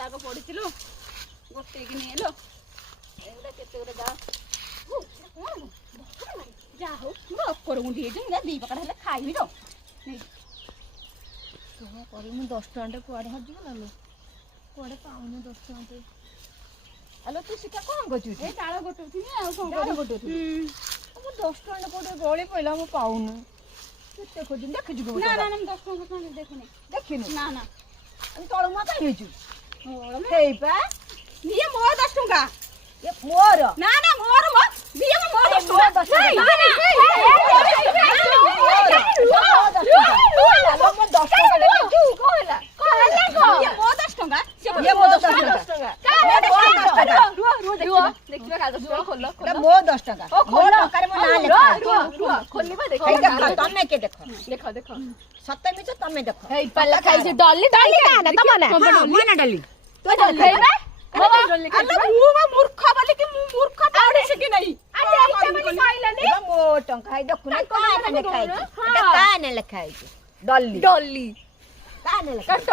ରାଗ ପଡିଥିଲୁ ଗୋଟେଇକି ନେଇ ଏଲୋ ଏଗୁଡ଼ା କେତେ ଗୋଟେ ଯା ଯାହା ହଉ ମୁଁ ଅକର ଗୁଣ୍ଡି ହେଇଛି ମୁଁ ଦି ପକାଟା ହେଲେ ଖାଇବି ତ କଣ କରିବି ମୁଁ 10 ଟଙ୍କାଟେ କୁଆଡ଼େ ହଜିଗଲା ଲୋ କୁଆଡ଼େ ପାଉନି 10 ଟଙ୍କାଟେ ଆଲୋ ତୁ ସେଟା କଣ କରୁଛୁ ଏ ଚାଳ ଗୋଟଉଥିଲି ଆଉ କଣ ଚାଳ କରିବି ଗୋଟଉଥିଲୁ? ମୁଁ 10 ଟଙ୍କାଟେ କୋଉଠି ଗଳି ପଇଲା ମୁଁ ପାଉନି କେତେ ଖୋଜିନି ଦେଖିଛୁ କୋଉଠି ନା ନା ନା ମୁଁ 10 ଟଙ୍କା ଦେଖିନି ଦେଖିନୁ ନା ନା ଆମେ ତଳମୁଆ କାହିଁ ହେଇଛୁ ହେଇପା ନିଏ ମୋର 10 ଟଙ୍କା ଏ ମୋର ନା ନା ମୋର ମୋ ନିଏ ମୋର 10 ଟଙ୍କା 10 ଟଙ୍କା ନା ନା ତମେ କେ ଦେଖ ଦେଖ ଦେଖ ସତ ମିଛ ତମେ ଦେଖ ଖାଇଛି ଡଲି ଡଲି ନା ତମ ନା ମନା ଡାଲି ତୁ ଡଲି ଖାଇବା ମୁଁ ମୂର୍ଖ ବୋଲି କି ମୁଁ ମୂର୍ଖ ପଡିଛି କି ନାହିଁ ମୋ ଟଙ୍କା ଦେଖୁନା କାନେ ଲେଖା ହେଇଛି ଏଟା କାନେ ଲେଖା ହେଇଛି ଡଲି ଡଲି କାନେ ଲେଖା କାଟ